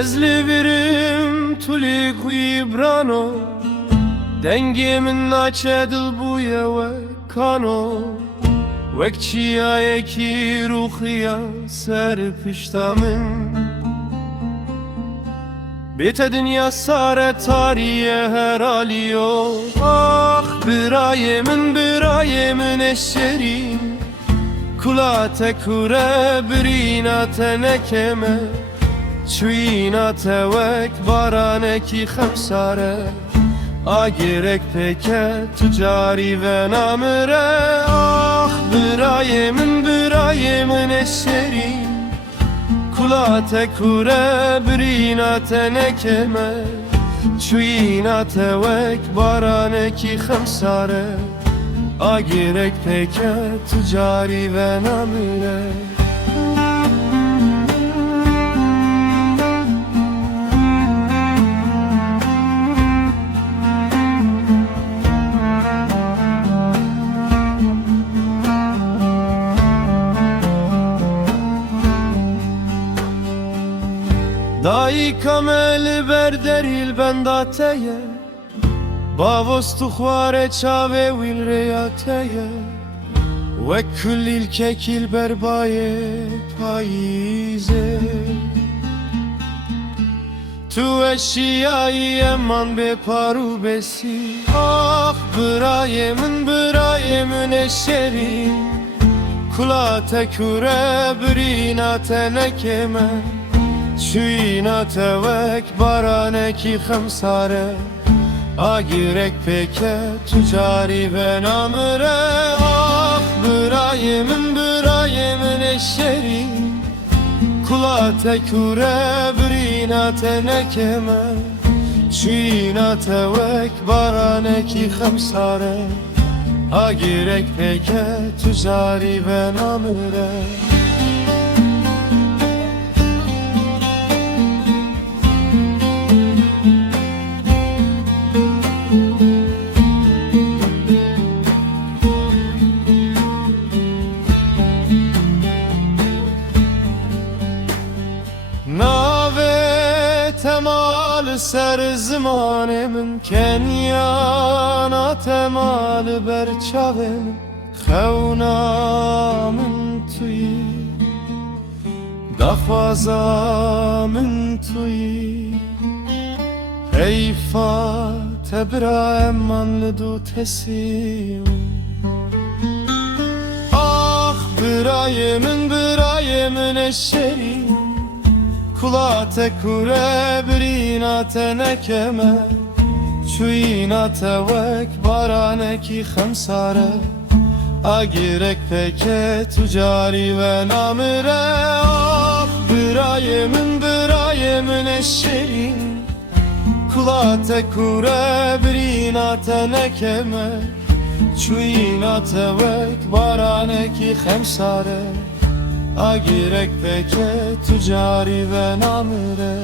Ezli birim tulik ibrano dengimin naçedil buye ve kano Vekçiya ki ruhiya serpiştamın Bite dünya sare tariye her aliyo Ah birayemin eşerim Kula tekure birina tenekeme Çuyina tevek baraneki xemsare Agirek peke tücari ve namire Ah birayemin eşerim Kula tekure birina tenekeme Çuyina tevek baraneki xemsare Agirek peke tücari ve namire Dai kamel berderil bendateye Bavos tukhvare çave wil reyateye Ve küllil kekil berbaye payize Tu eşyayı eman be paru besi Ah birayemin eşerim Kula tekure birina tenekeme Çuyina tevek baraneki xemsare Agirek peke tücari ve namire Ah birayemin eşerim Kula tekure birina tenekeme Çuyina tevek baraneki xemsare Agirek peke tücari ve namire Temal ser zmanemin Kenyana temal berçavim Xewnamın tuyi Dafazamın tuyi Heyfa tebra emanlı du tesim Ah birayemin eşerim Kula tekure birina tenekeme Çuyina tevek baraneki xemsare Agirek peke tücari ve namire Ah birayemin eşerim Kula tekure birina tenekeme Çuyina tevek baraneki xemsare Agirek peke tücari ve namire